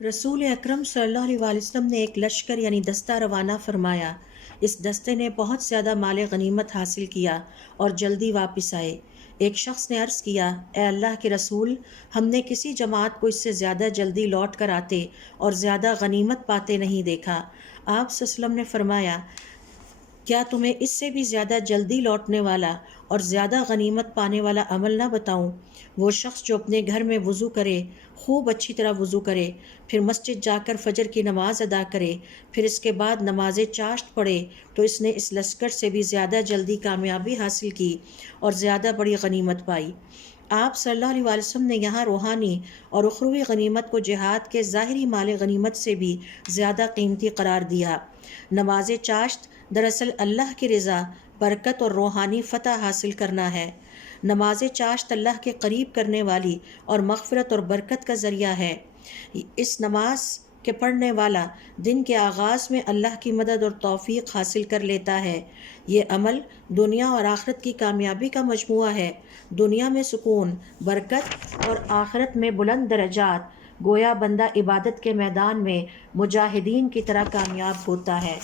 रसूल अकरम सल्लल्लाहु अलैहि वसल्लम ने एक लश्कर यानी दस्ता रवाना फरमाया। इस दस्ते ने बहुत ज़्यादा माल गनीमत हासिल किया और जल्दी वापस आए। एक शख्स ने अर्ज़ किया, ए अल्लाह के रसूल, हमने किसी जमात को इससे ज़्यादा जल्दी लौट कर आते और ज़्यादा गनीमत पाते नहीं देखा। आप सल्लल्लाहु अलैहि वसल्लम ने फरमाया, क्या तुम्हें इससे भी ज़्यादा जल्दी लौटने वाला और ज़्यादा गनीमत पाने वाला अमल ना बताऊं? वो शख्स जो अपने घर में वज़ू करे, खूब अच्छी तरह वज़ू करे, फिर मस्जिद जाकर फ़जर की नमाज़ अदा करे, फिर इसके बाद नमाज चाश्त पढ़े, तो इसने इस लश्कर से भी ज़्यादा जल्दी कामयाबी हासिल की और ज़्यादा बड़ी गनीमत पाई। आप सल्लल्लाहु अलैहि वसल्लम ने यहाँ रूहानी और उखरवी गनीमत को जिहाद के ज़ाहिरी माल गनीमत से भी ज़्यादा कीमती करार दिया। नमाज चाश्त दरअसल अल्लाह की रज़ा, बरकत और रूहानी फ़तह हासिल करना है। नमाज चाश्त अल्लाह के करीब करने वाली और मग़फ़िरत और बरकत का ज़रिया है। इस नमाज के पढ़ने वाला दिन के आगाज़ में अल्लाह की मदद और तौफ़ीक़ हासिल कर लेता है। ये अमल दुनिया और आखिरत की कामयाबी का मजमुआ है। दुनिया में सुकून, बरकत और आखिरत में बुलंद दरजात। गोया बंदा इबादत के मैदान में मुजाहिदीन की तरह कामयाब होता है।